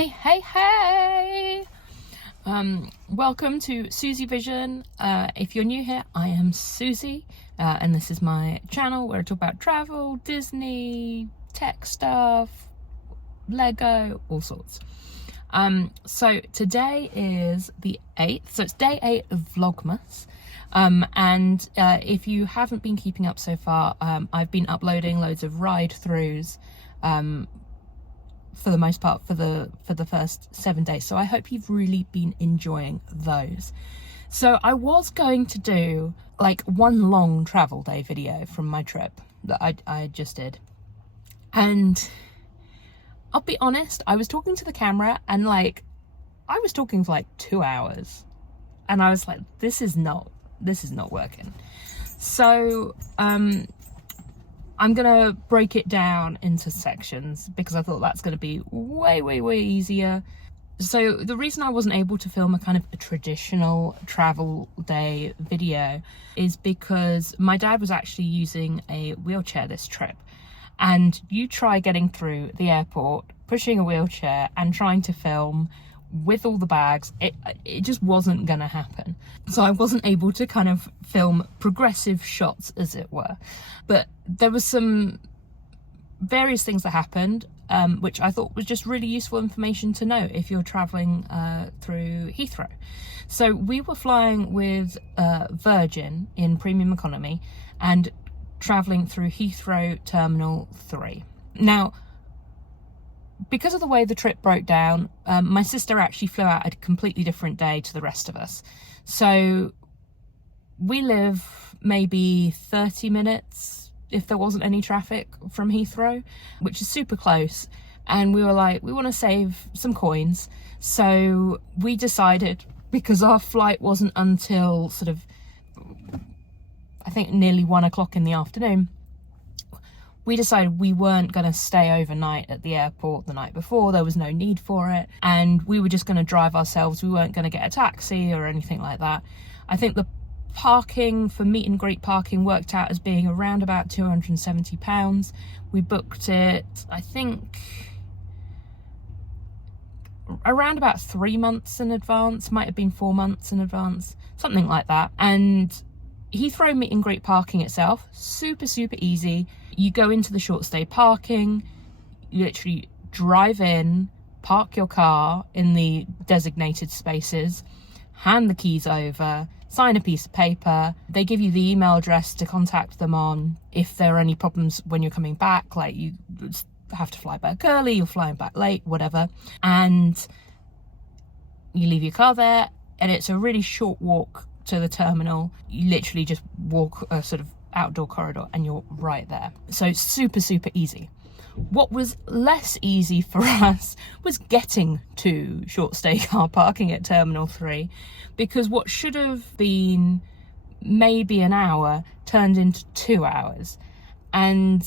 Hey! Welcome to SuzieVision. If you're new here, I am Susie, and this is my channel where I talk about travel, Disney, tech stuff, Lego, all sorts. So today is the 8th, so it's day 8 of Vlogmas. And if you haven't been keeping up so far, I've been uploading loads of ride-throughs, for the most part for the first 7 days, so I hope you've really been enjoying those. So I was going to do like one long travel day video from my trip that I just did, and I'll be honest, I was talking to the camera and like I was talking for like 2 hours and I was like, this is not working. So I'm gonna break it down into sections because I thought that's gonna be way easier. So the reason I wasn't able to film a traditional travel day video is because my dad was actually using a wheelchair this trip, and you try getting through the airport pushing a wheelchair and trying to film with all the bags, it just wasn't gonna happen. So I wasn't able to kind of film progressive shots, as it were. But there was some various things that happened, which I thought was just really useful information to know if you're traveling through Heathrow. So we were flying with Virgin in premium economy and traveling through Heathrow Terminal 3. Now, because of the way the trip broke down, my sister actually flew out at a completely different day to the rest of us. So we live maybe 30 minutes, if there wasn't any traffic, from Heathrow, which is super close. And we were like, we want to save some coins. So we decided, because our flight wasn't until sort of, I think, nearly 1 o'clock in the afternoon, we decided we weren't going to stay overnight at the airport the night before. There was no need for it, and we were just going to drive ourselves. We weren't going to get a taxi or anything like that. I think the parking for meet and greet parking worked out as being around about £270. We booked it, I think, around about 3 months in advance, might have been 4 months in advance, something like that. And Heathrow meet and greet parking itself, super easy. You go into the short stay parking, you literally drive in, park your car in the designated spaces, hand the keys over, sign a piece of paper. They give you the email address to contact them on if there are any problems when you're coming back, like you have to fly back early, you're flying back late, whatever. And you leave your car there, and it's a really short walk to the terminal. You literally just walk a sort of outdoor corridor and you're right there. So super easy. What was less easy for us was getting to short stay car parking at Terminal 3, because what should have been maybe an hour turned into 2 hours. And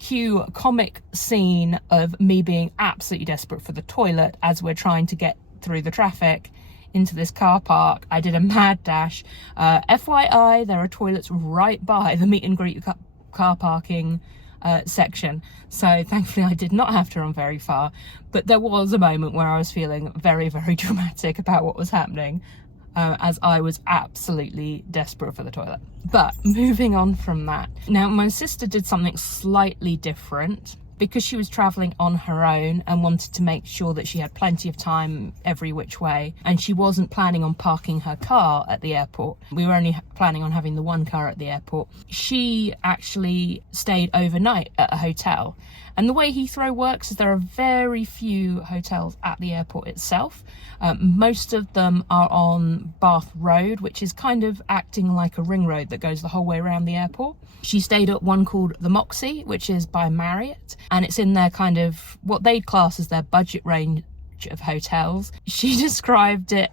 cue comic scene of me being absolutely desperate for the toilet as we're trying to get through the traffic into this car park. I did a mad dash. FYI, there are toilets right by the meet and greet car parking section, so thankfully I did not have to run very far. But there was a moment where I was feeling very dramatic about what was happening, as I was absolutely desperate for the toilet. But moving on from that, now my sister did something slightly different because she was traveling on her own and wanted to make sure that she had plenty of time every which way, and she wasn't planning on parking her car at the airport. We were only planning on having the one car at the airport. She actually stayed overnight at a hotel. And the way Heathrow works is there are very few hotels at the airport itself. Most of them are on Bath Road, which is kind of acting like a ring road that goes the whole way around the airport. She stayed at one called the Moxy, which is by Marriott, and it's in their kind of what they'd class as their budget range of hotels. She described it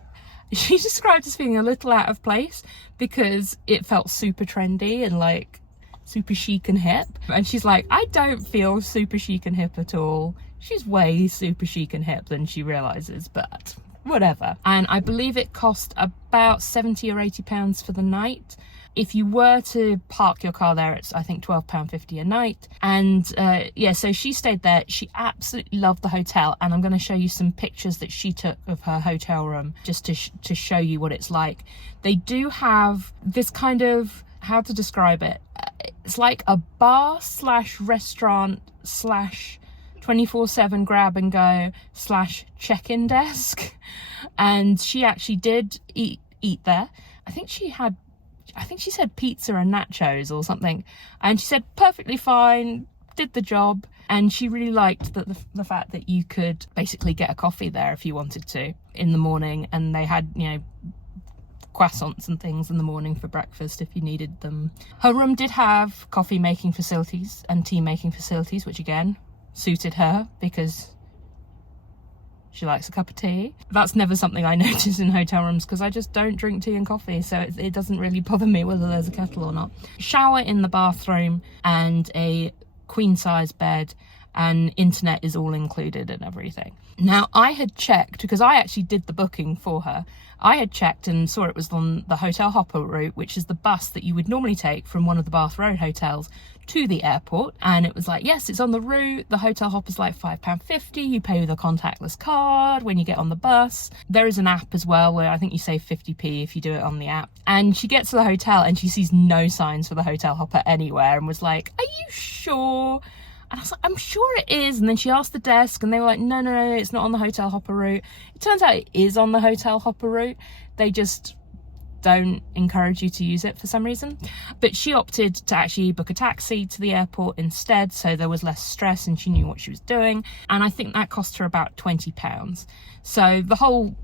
as being a little out of place because it felt super trendy and like super chic and hip. And she's like, I don't feel super chic and hip at all. She's way super chic and hip than she realizes, but whatever. And I believe it cost about £70 or £80 for the night. if you were to park your car there, it's I think £12.50 a night. And yeah, so she stayed there. She absolutely loved the hotel, and I'm going to show you some pictures that she took of her hotel room just to show you what it's like. They do have this kind of, how to describe it, it's like a bar slash restaurant slash 24/7 grab and go slash check-in desk. And she actually did eat there. I think she said pizza and nachos or something, and she said perfectly fine, did the job. And she really liked the fact that you could basically get a coffee there if you wanted to in the morning, and they had, you know, croissants and things in the morning for breakfast if you needed them. Her room did have coffee making facilities and tea making facilities, which again suited her because she likes a cup of tea. That's never something I notice in hotel rooms because I just don't drink tea and coffee, so it doesn't really bother me whether there's a kettle or not. Shower in the bathroom and a queen size bed, and internet is all included and everything. Now, I had checked, because I actually did the booking for her, I had checked and saw it was on the Hotel Hopper route, which is the bus that you would normally take from one of the Bath Road hotels to the airport. And it was like, yes, it's on the route. The Hotel Hopper's like £5.50. You pay with a contactless card when you get on the bus. There is an app as well where I think you save 50p if you do it on the app. And she gets to the hotel and she sees no signs for the Hotel Hopper anywhere and was like, are you sure? And I was like, I'm sure it is. And then she asked the desk and they were like, no, it's not on the Hotel Hopper route. It turns out it is on the Hotel Hopper route. They just don't encourage you to use it for some reason. But she opted to actually book a taxi to the airport instead, so there was less stress and she knew what she was doing. And I think that cost her about £20. So the whole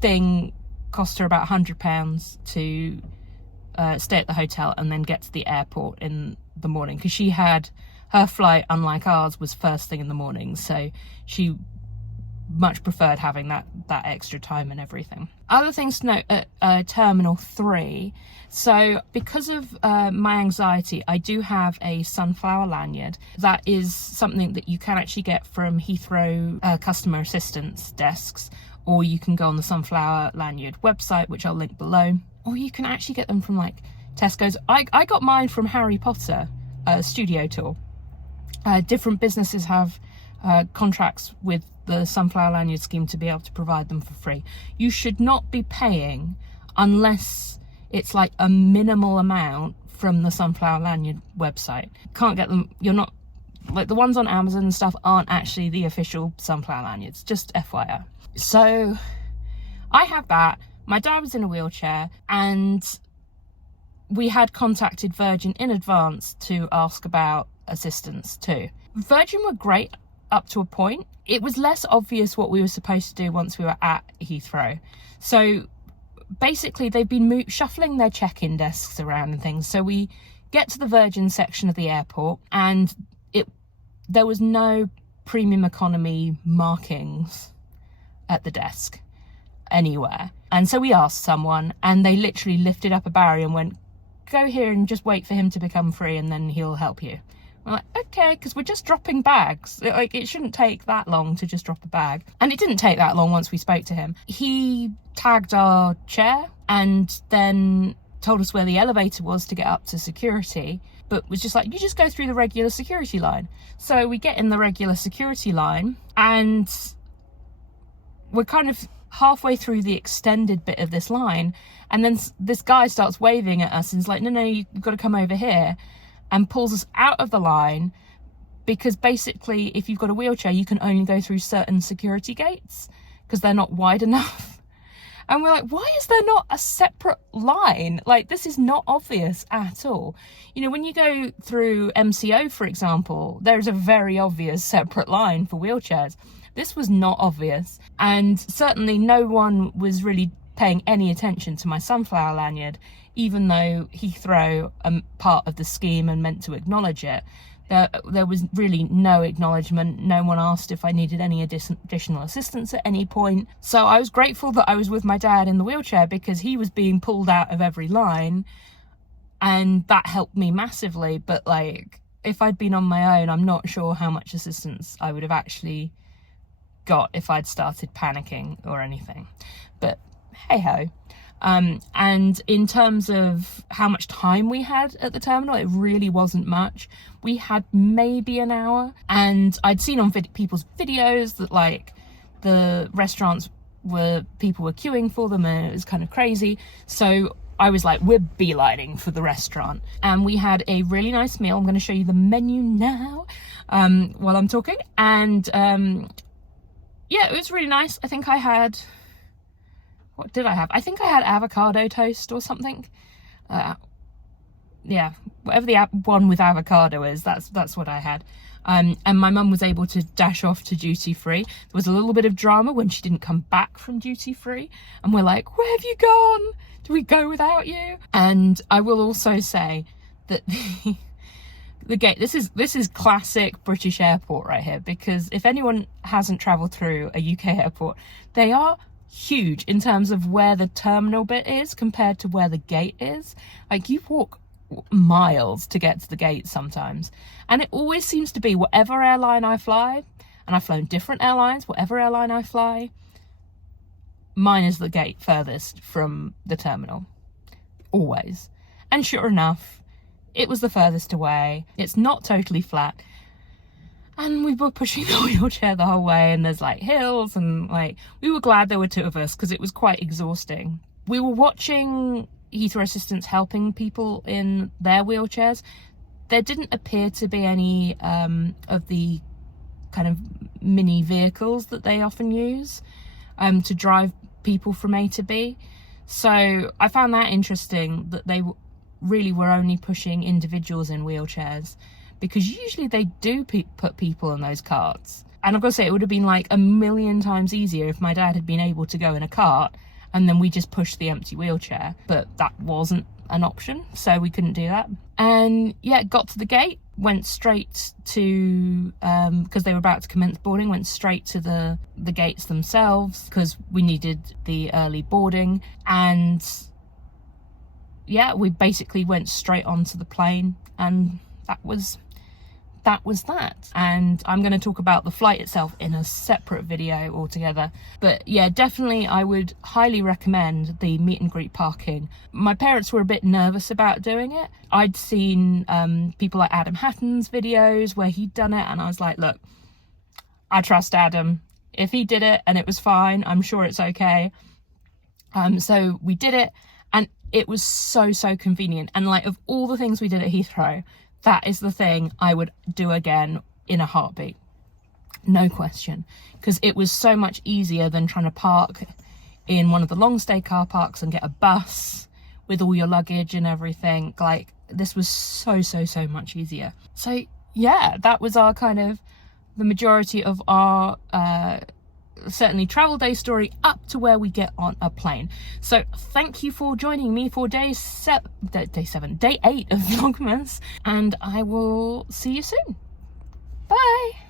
thing cost her about £100 to stay at the hotel and then get to the airport in the morning, because she had, her flight, unlike ours, was first thing in the morning, so she much preferred having that extra time and everything. Other things to note at Terminal 3, so because of my anxiety, I do have a sunflower lanyard. That is something that you can actually get from Heathrow customer assistance desks, or you can go on the Sunflower Lanyard website, which I'll link below, or you can actually get them from like Tesco's. I got mine from Harry Potter studio tour. Different businesses have contracts with the Sunflower Lanyard scheme to be able to provide them for free. You should not be paying unless it's like a minimal amount from the Sunflower Lanyard website. Can't get them, you're not, like the ones on Amazon and stuff aren't actually the official Sunflower Lanyards, just FYI. So I have that. My dad was in a wheelchair and we had contacted Virgin in advance to ask about assistance too. Virgin were great up to a point. It was less obvious what we were supposed to do once we were at Heathrow. So basically they've been shuffling their check-in desks around and things. So we get to the Virgin section of the airport and there was no premium economy markings at the desk anywhere. And so we asked someone and they literally lifted up a barrier and went, go here and just wait for him to become free and then he'll help you. I'm like, okay, because we're just dropping bags. Like, it shouldn't take that long to just drop a bag. And it didn't take that long once we spoke to him. He tagged our chair and then told us where the elevator was to get up to security, but was just like, you just go through the regular security line. So we get in the regular security line and we're kind of halfway through the extended bit of this line, and then this guy starts waving at us and is like, no, you've got to come over here, and pulls us out of the line, because basically if you've got a wheelchair you can only go through certain security gates because they're not wide enough. And we're like, why is there not a separate line? Like, this is not obvious at all. You know, when you go through MCO, for example, there's a very obvious separate line for wheelchairs. This was not obvious, and certainly no one was really paying any attention to my Sunflower Lanyard, even though Heathrow are part of the scheme and meant to acknowledge it. There was really no acknowledgement. No one asked if I needed any additional assistance at any point. So I was grateful that I was with my dad in the wheelchair, because he was being pulled out of every line, and that helped me massively. But like, if I'd been on my own, I'm not sure how much assistance I would have actually got if I'd started panicking or anything. But hey ho. And in terms of how much time we had at the terminal, it really wasn't much. We had maybe an hour, and I'd seen on people's videos that like the restaurants people were queuing for them, and it was kind of crazy. So I was like, we're beelining for the restaurant, and we had a really nice meal. I'm going to show you the menu now while I'm talking. And yeah, it was really nice. I think I had, what did I have? I think I had avocado toast or something. Yeah, whatever the one with avocado is, that's what I had. And my mum was able to dash off to duty free. There was a little bit of drama when she didn't come back from duty free, and we're like, where have you gone? Do we go without you? And I will also say that the gate, this is classic British airport right here, because if anyone hasn't travelled through a UK airport, they are huge in terms of where the terminal bit is compared to where the gate is. Like, you walk miles to get to the gate sometimes, and it always seems to be whatever airline I fly, and I've flown different airlines, whatever airline I fly, mine is the gate furthest from the terminal, always. And sure enough, it was the furthest away. It's not totally flat, and we were pushing the wheelchair the whole way, and there's like hills, and like, we were glad there were two of us because it was quite exhausting. We were watching Heathrow assistants helping people in their wheelchairs. There didn't appear to be any of the kind of mini vehicles that they often use to drive people from A to B. So I found that interesting, that they really were only pushing individuals in wheelchairs, because usually they do put people in those carts. And I've got to say, it would have been like a million times easier if my dad had been able to go in a cart and then we just pushed the empty wheelchair, but that wasn't an option, so we couldn't do that. And yeah, got to the gate, went straight to, because they were about to commence boarding, went straight to the gates themselves because we needed the early boarding. And yeah, we basically went straight onto the plane, and that was that. And I'm going to talk about the flight itself in a separate video altogether. But yeah, definitely I would highly recommend the meet and greet parking. My parents were a bit nervous about doing it. I'd seen people like Adam Hatton's videos where he'd done it, and I was like, look, I trust Adam. If he did it and it was fine, I'm sure it's okay. So we did it, and it was so convenient. And like, of all the things we did at Heathrow, that is the thing I would do again in a heartbeat. No question. Because it was so much easier than trying to park in one of the long stay car parks and get a bus with all your luggage and everything. Like, this was so much easier. So yeah, that was our kind of, the majority of our certainly travel day story up to where we get on a plane. So thank you for joining me for day 8 of Vlogmas, and I will see you soon. Bye.